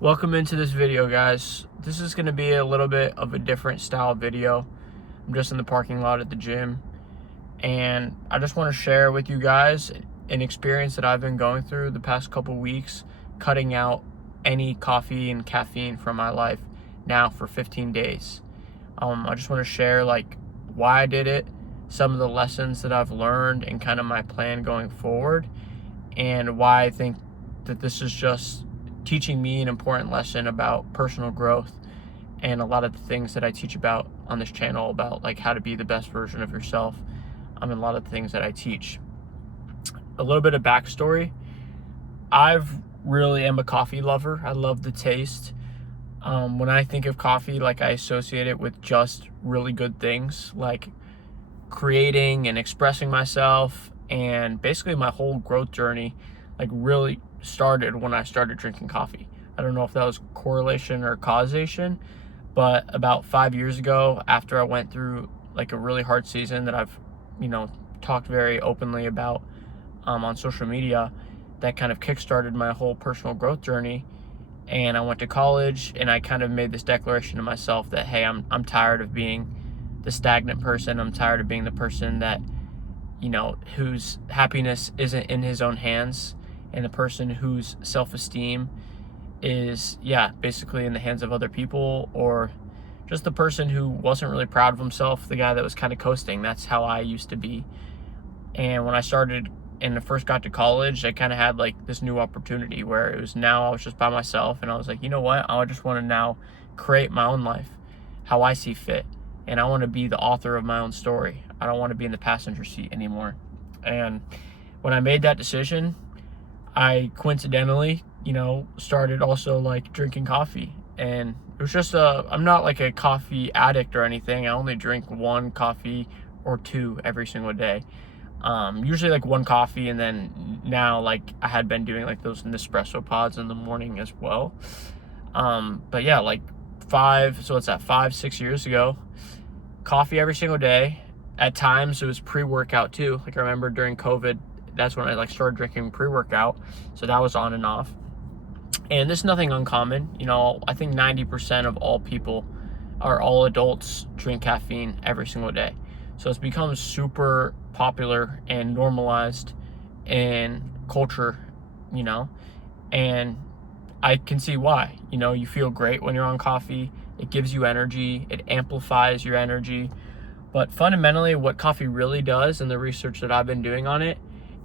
Welcome into this video, guys. This is going to be a little bit of a different style video. I'm just in the parking lot at the gym, and I just want to share with you guys an experience that I've been going through the past couple weeks, cutting out any coffee and caffeine from my life now for 15 days. I just want to share why I did it, some of the lessons that I've learned, and kind of my plan going forward, and why I think that this is just teaching me an important lesson about personal growth and a lot of the things that I teach about on this channel about how to be the best version of yourself. And a lot of the things that I teach. A little bit of backstory. I've really am a coffee lover. I love the taste. When I think of coffee, I associate it with just really good things, like creating and expressing myself, and basically my whole growth journey really started when I started drinking coffee. I don't know if that was correlation or causation, but about 5 years ago, after I went through a really hard season that I've talked very openly about on social media, that kind of kickstarted my whole personal growth journey. And I went to college, and I kind of made this declaration to myself that, hey, I'm tired of being the stagnant person. I'm tired of being the person that whose happiness isn't in his own hands, and the person whose self-esteem is basically in the hands of other people, or just the person who wasn't really proud of himself, the guy that was kind of coasting. That's how I used to be. And when I started and I first got to college, I kind of had this new opportunity where it was now I was just by myself, and I was like, you know what, I just want to now create my own life how I see fit, and I want to be the author of my own story. I don't want to be in the passenger seat anymore. And when I made that decision, I coincidentally, started also drinking coffee. And it was just I'm not a coffee addict or anything. I only drink one coffee or two every single day. Usually one coffee, and then now I had been doing those Nespresso pods in the morning as well. But yeah, 5-6 years ago, coffee every single day. At times it was pre-workout too. I remember during COVID, that's when I started drinking pre-workout. So that was on and off. And this is nothing uncommon. I think 90% of all people, or all adults, drink caffeine every single day. So it's become super popular and normalized in culture, and I can see why. You feel great when you're on coffee. It gives you energy. It amplifies your energy. But fundamentally, what coffee really does, and the research that I've been doing on it,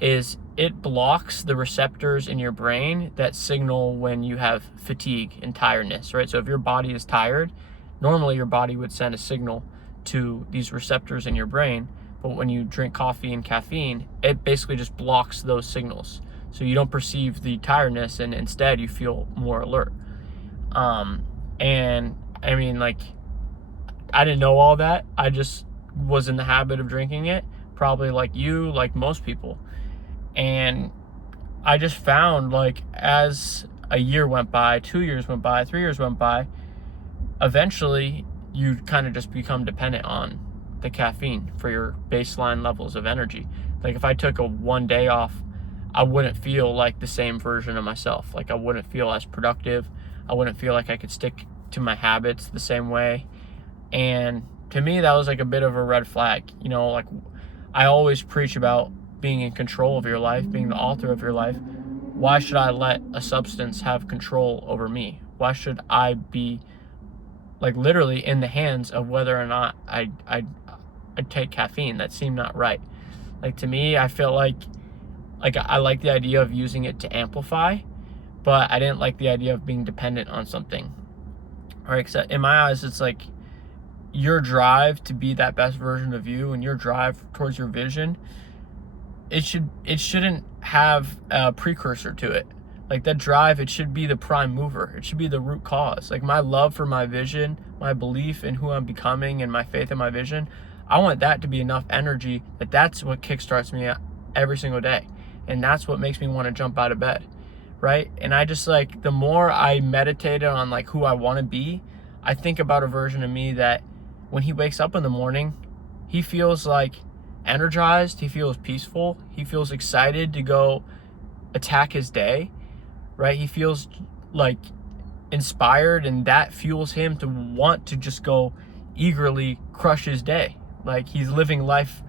is it blocks the receptors in your brain that signal when you have fatigue and tiredness, right? So if your body is tired, normally your body would send a signal to these receptors in your brain. But when you drink coffee and caffeine, it basically just blocks those signals. So you don't perceive the tiredness, and instead you feel more alert. And I mean, I didn't know all that. I just was in the habit of drinking it, probably like most people. And I just found as a year went by, 2 years went by, 3 years went by, eventually you kind of just become dependent on the caffeine for your baseline levels of energy. If I took a 1 day off, I wouldn't feel like the same version of myself. I wouldn't feel as productive. I wouldn't feel like I could stick to my habits the same way. And to me, that was a bit of a red flag. I always preach about being in control of your life, being the author of your life. Why should I let a substance have control over me? Why should I be literally in the hands of whether or not I take caffeine? That seemed not right. To me, I feel like I like the idea of using it to amplify, but I didn't like the idea of being dependent on something. All right, except in my eyes, it's your drive to be that best version of you, and your drive towards your vision, it shouldn't have a precursor to it. That drive, it should be the prime mover. It should be the root cause. My love for my vision, my belief in who I'm becoming, and my faith in my vision, I want that to be enough energy that's what kickstarts me every single day. And that's what makes me want to jump out of bed, right? And I just the more I meditated on who I want to be, I think about a version of me that when he wakes up in the morning, he feels energized, he feels peaceful, he feels excited to go attack his day, right? He feels inspired, and that fuels him to want to just go eagerly crush his day. Like, he's living life.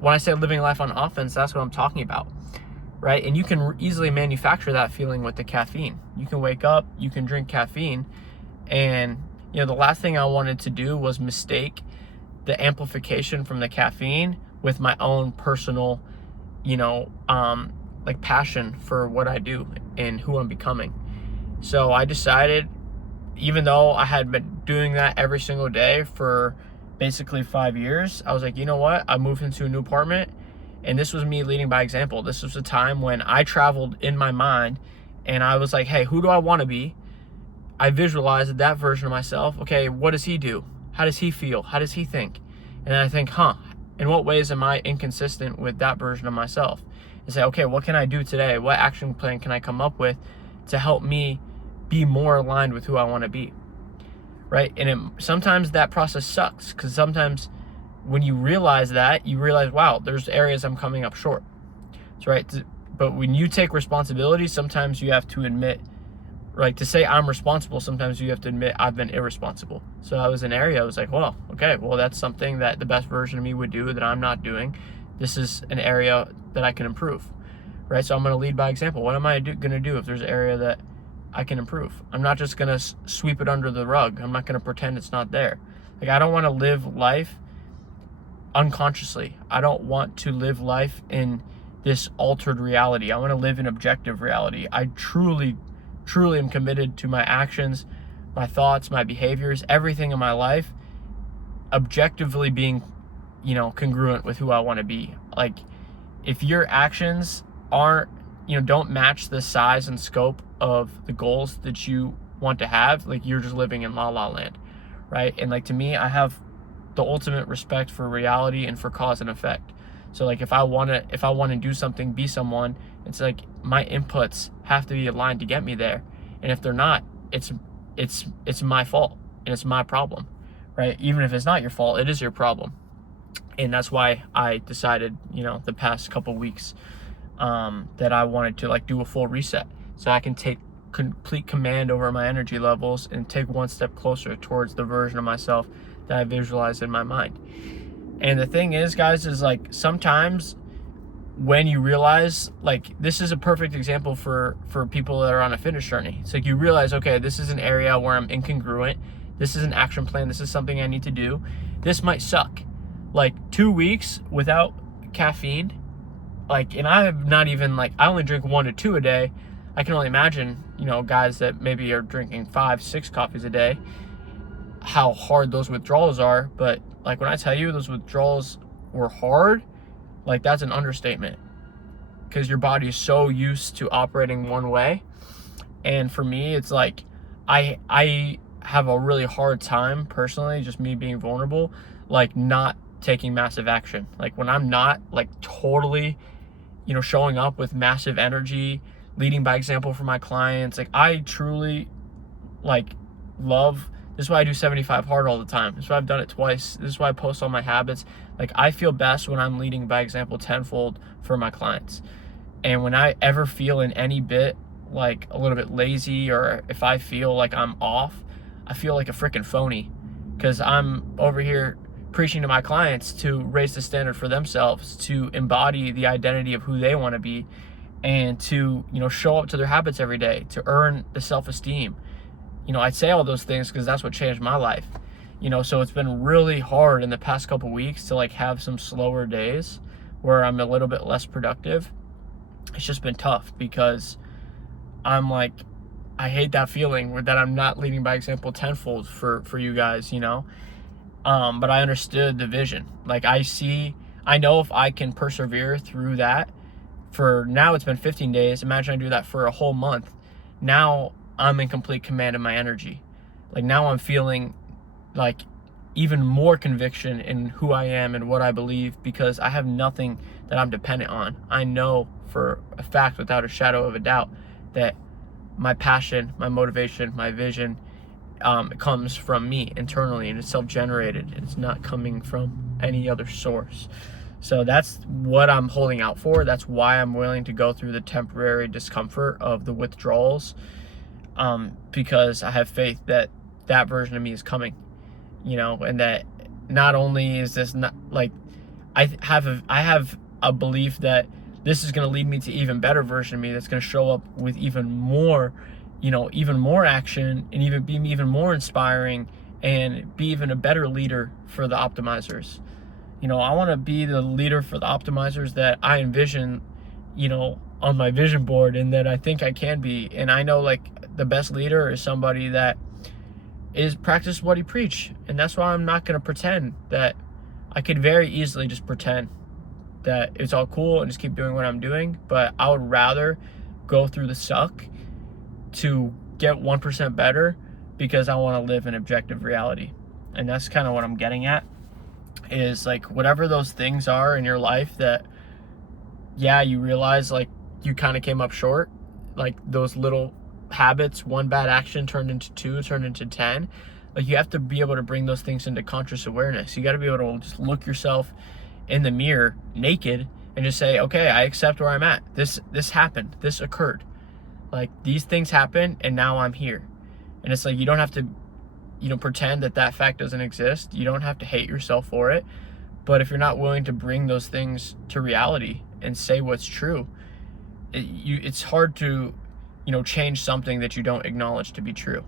When I say living life on offense, that's what I'm talking about, right? And you can easily manufacture that feeling with the caffeine. You can wake up, you can drink caffeine, and the last thing I wanted to do was mistake the amplification from the caffeine with my own personal, like, passion for what I do and who I'm becoming. So I decided, even though I had been doing that every single day for basically 5 years, I was like, you know what? I moved into a new apartment, and this was me leading by example. This was a time when I traveled in my mind, and I was like, hey, who do I want to be? I visualized that version of myself. Okay, what does he do? How does he feel? How does he think? And then I think, in what ways am I inconsistent with that version of myself? And say, okay, what can I do today? What action plan can I come up with to help me be more aligned with who I want to be, right? And sometimes that process sucks, because sometimes when you realize that, you realize, wow, there's areas I'm coming up short. That's right. But when you take responsibility, sometimes you have to admit, like, to say I'm responsible, sometimes you have to admit I've been irresponsible. So that was an area I was like, well, okay, well, that's something that the best version of me would do that I'm not doing. This is an area that I can improve, right? So I'm going to lead by example. What am I going to do if there's an area that I can improve? I'm not just going to sweep it under the rug. I'm not going to pretend it's not there. Like, I don't want to live life unconsciously. I don't want to live life in this altered reality. I want to live in objective reality. I truly am committed to my actions, my thoughts, my behaviors, everything in my life, objectively being, congruent with who I want to be. Like, if your actions aren't, don't match the size and scope of the goals that you want to have, like, you're just living in la la land, right? And, like, to me, I have the ultimate respect for reality and for cause and effect. So, like, if I want to do something, be someone, it's like my inputs have to be aligned to get me there. And if they're not, it's my fault, and it's my problem, right? Even if it's not your fault, it is your problem. And that's why I decided, the past couple weeks, that I wanted to, like, do a full reset, so I can take complete command over my energy levels and take one step closer towards the version of myself that I visualized in my mind. And the thing is, guys, is like, sometimes when you realize, like, this is a perfect example for people that are on a fitness journey. It's like, you realize, okay, this is an area where I'm incongruent. This is an action plan. This is something I need to do. This might suck. Like, 2 weeks without caffeine, like, and I have not even, like, I only drink 1 to 2 a day. I can only imagine, guys that maybe are drinking 5, 6 coffees a day, how hard those withdrawals are. But, like, when I tell you those withdrawals were hard, like, that's an understatement, because your body is so used to operating one way. And for me, it's like, I have a really hard time personally, just me being vulnerable, like, not taking massive action. Like, when I'm not, like, totally, showing up with massive energy, leading by example for my clients, like, I truly, like, love. This is why I do 75 hard all the time. This is why I've done it twice. This is why I post all my habits. Like, I feel best when I'm leading by example tenfold for my clients. And when I ever feel in any bit, like, a little bit lazy, or if I feel like I'm off, I feel like a freaking phony, because I'm over here preaching to my clients to raise the standard for themselves, to embody the identity of who they want to be, and to, show up to their habits every day, to earn the self-esteem. I say all those things because that's what changed my life. So it's been really hard in the past couple weeks to, like, have some slower days where I'm a little bit less productive. It's just been tough, because I'm like, I hate that feeling that I'm not leading by example tenfold for you guys, but I understood the vision. Like, I know if I can persevere through that, for now it's been 15 days. Imagine I do that for a whole month. Now I'm in complete command of my energy. Like, now I'm feeling like even more conviction in who I am and what I believe, because I have nothing that I'm dependent on. I know for a fact, without a shadow of a doubt, that my passion, my motivation, my vision, comes from me internally, and it's self-generated. It's not coming from any other source. So that's what I'm holding out for. That's why I'm willing to go through the temporary discomfort of the withdrawals, because I have faith that that version of me is coming, and that not only is this not like, I have a belief that this is going to lead me to even better version of me that's going to show up with even more, even more action, and even be even more inspiring, and be even a better leader for the optimizers. I want to be the leader for the optimizers that I envision, on my vision board, and that I think I can be. And I know, like, the best leader is somebody that is practice what he preach. And that's why I'm not going to pretend that I could very easily just pretend that it's all cool and just keep doing what I'm doing. But I would rather go through the suck to get 1% better, because I want to live in objective reality. And that's kind of what I'm getting at, is like, whatever those things are in your life that, yeah, you realize like you kind of came up short, like those little habits, one bad action turned into 2, turned into 10. Like, you have to be able to bring those things into conscious awareness. You got to be able to just look yourself in the mirror naked and just say, okay, I accept where I'm at. This happened. This occurred. Like, these things happened, and now I'm here. And it's like, you don't have to, pretend that fact doesn't exist. You don't have to hate yourself for it. But if you're not willing to bring those things to reality and say what's true, it's hard to, change something that you don't acknowledge to be true,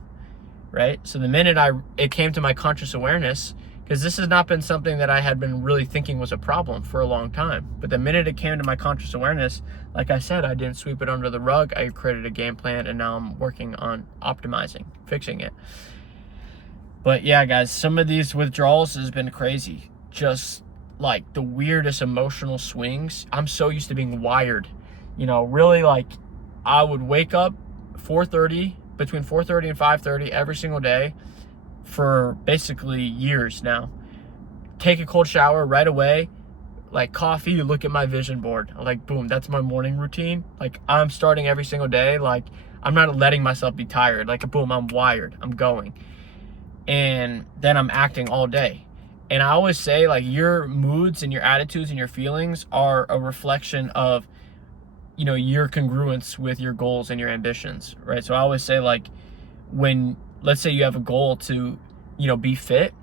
right? So the minute it came to my conscious awareness, because this has not been something that I had been really thinking was a problem for a long time, but the minute it came to my conscious awareness, like I said, I didn't sweep it under the rug. I created a game plan, and now I'm working on optimizing, fixing it. But yeah, guys, some of these withdrawals has been crazy. Just like the weirdest emotional swings. I'm so used to being wired, really, like, I would wake up between 4:30 and 5:30 every single day for basically years now. Take a cold shower right away, like coffee, you look at my vision board. Like, boom, that's my morning routine. Like, I'm starting every single day. Like, I'm not letting myself be tired. Like, boom, I'm wired, I'm going. And then I'm acting all day. And I always say, like, your moods and your attitudes and your feelings are a reflection of, your congruence with your goals and your ambitions, right? So I always say, like, when, let's say you have a goal to, be fit,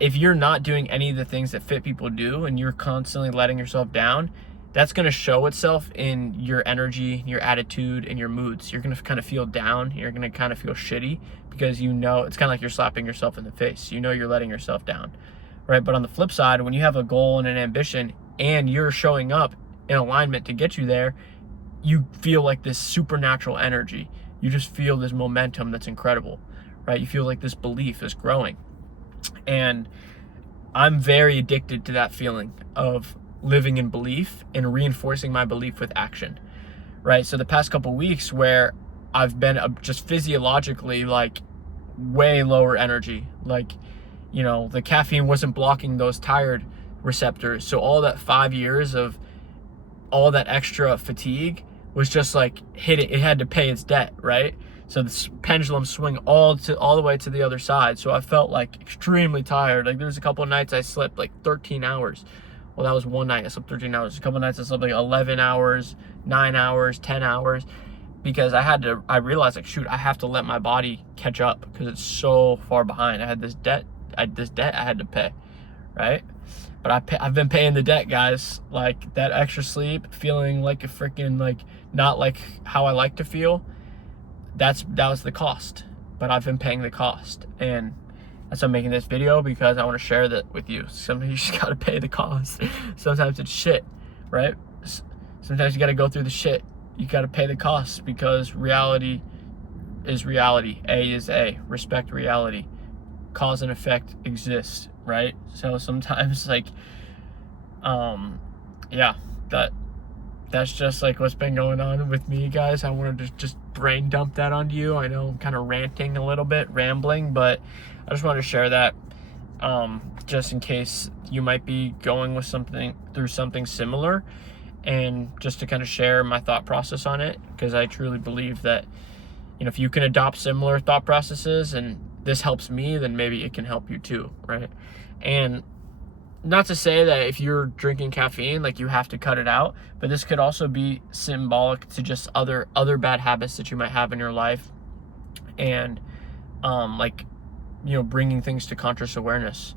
if you're not doing any of the things that fit people do, and you're constantly letting yourself down, that's going to show itself in your energy, your attitude, and your moods. You're going to kind of feel down. You're going to kind of feel shitty, because it's kind of like you're slapping yourself in the face. You're letting yourself down, right? But on the flip side, when you have a goal and an ambition, and you're showing up in alignment to get you there, you feel like this supernatural energy. You just feel this momentum that's incredible, right? You feel like this belief is growing. And I'm very addicted to that feeling of living in belief and reinforcing my belief with action, right? So the past couple weeks where I've been just physiologically, like, way lower energy, like, the caffeine wasn't blocking those tired receptors. So all that 5 years of all that extra fatigue was just like hitting, it had to pay its debt, right? So this pendulum swing all the way to the other side. So I felt like extremely tired. Like, there was a couple of nights I slept like 13 hours. Well, that was one night I slept 13 hours. A couple of nights I slept like 11 hours, 9 hours, 10 hours, because I realized, like, shoot, I have to let my body catch up, because it's so far behind. I had this debt I had to pay, right? But I've been paying the debt, guys. Like, that extra sleep, feeling like a freaking, like, not like how I like to feel, that was the cost. But I've been paying the cost, and that's why I'm making this video, because I want to share that with you. Sometimes you just gotta pay the cost. Sometimes it's shit, right? Sometimes you gotta go through the shit. You gotta pay the cost, because reality is reality. A is A. Respect reality. Cause and effect exists, right? So sometimes, like, yeah, that's just like what's been going on with me, guys. I wanted to just brain dump that onto you. I know I'm kind of ranting a little bit, rambling, but I just wanted to share that, just in case you might be going through something similar, and just to kind of share my thought process on it, because I truly believe that, if you can adopt similar thought processes and this helps me, then maybe it can help you too, right? And not to say that if you're drinking caffeine, like, you have to cut it out, but this could also be symbolic to just other bad habits that you might have in your life, and bringing things to conscious awareness.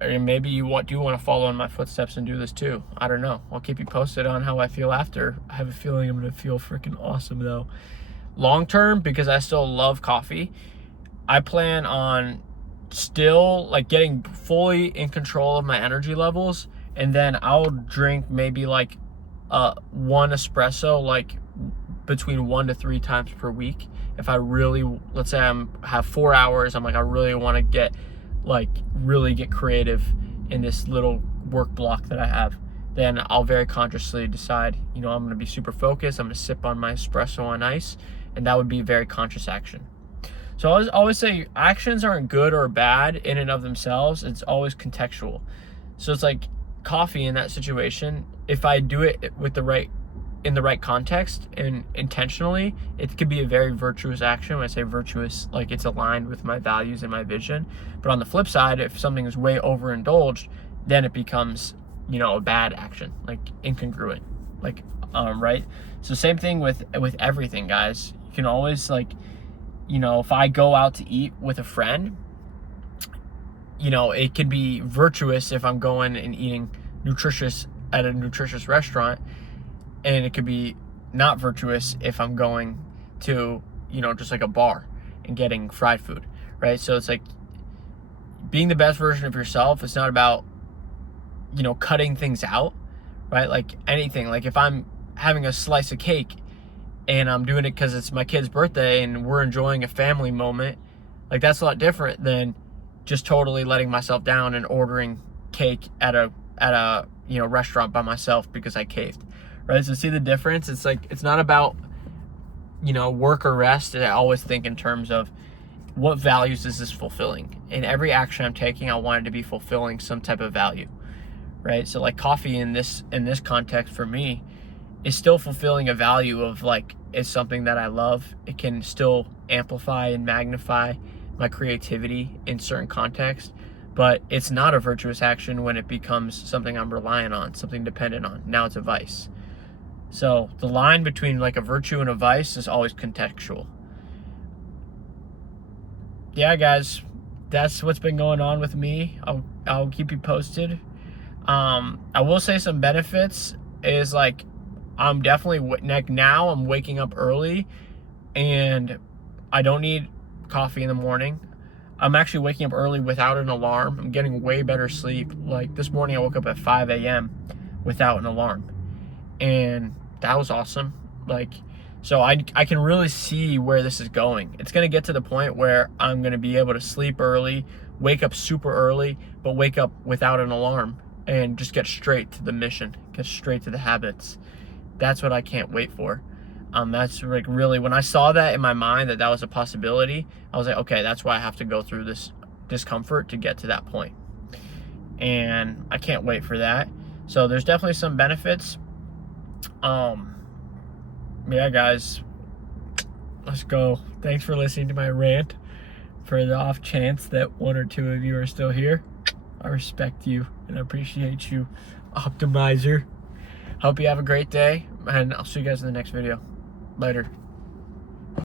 And maybe you do want to follow in my footsteps and do this too. I don't know. I'll keep you posted on how I feel after. I have a feeling I'm going to feel freaking awesome though. Long term, because I still love coffee, I plan on still like getting fully in control of my energy levels, and then I'll drink maybe like one espresso like between 1 to 3 times per week. If I really, let's say have 4 hours, I'm like, I really want to get creative in this little work block that I have, then I'll very consciously decide, I'm going to be super focused. I'm going to sip on my espresso on ice, and that would be a very conscious action. So I always say actions aren't good or bad in and of themselves. It's always contextual. So it's like coffee in that situation. If I do it in the right context and intentionally, it could be a very virtuous action. When I say virtuous, like it's aligned with my values and my vision. But on the flip side, if something is way overindulged, then it becomes, a bad action, like incongruent, right? So same thing with everything, guys. You can always if I go out to eat with a friend, it can be virtuous if I'm going and eating nutritious at a nutritious restaurant, and it could be not virtuous if I'm going to, just like a bar and getting fried food, right? So it's like being the best version of yourself. It's not about, cutting things out, right? Like anything, like if I'm having a slice of cake and I'm doing it because it's my kid's birthday and we're enjoying a family moment, like that's a lot different than just totally letting myself down and ordering cake at a restaurant by myself because I caved, right? So see the difference? It's like, it's not about, work or rest. I always think in terms of what values is this fulfilling? In every action I'm taking, I want it to be fulfilling some type of value, right? So like coffee in this context for me is still fulfilling a value of like, it's something that I love. It can still amplify and magnify my creativity in certain contexts, but it's not a virtuous action when it becomes something I'm relying on, something dependent on. Now it's a vice. So the line between like a virtue and a vice is always contextual. Yeah, guys, that's what's been going on with me. I'll keep you posted. I will say some benefits is like, I'm definitely now I'm waking up early and I don't need coffee in the morning. I'm actually waking up early without an alarm. I'm getting way better sleep. Like this morning I woke up at 5 a.m. without an alarm, and that was awesome. So I can really see where this is going. It's going to get to the point where I'm going to be able to sleep early, wake up super early, but wake up without an alarm and just get straight to the mission, get straight to the habits. That's what I can't wait for. That's like really, when I saw that in my mind that was a possibility, I was like, okay, that's why I have to go through this discomfort to get to that point. And I can't wait for that. So there's definitely some benefits. Yeah, guys, let's go. Thanks for listening to my rant. For the off chance that 1 or 2 of you are still here, I respect you and appreciate you, Optimizer. Hope you have a great day, and I'll see you guys in the next video. Later.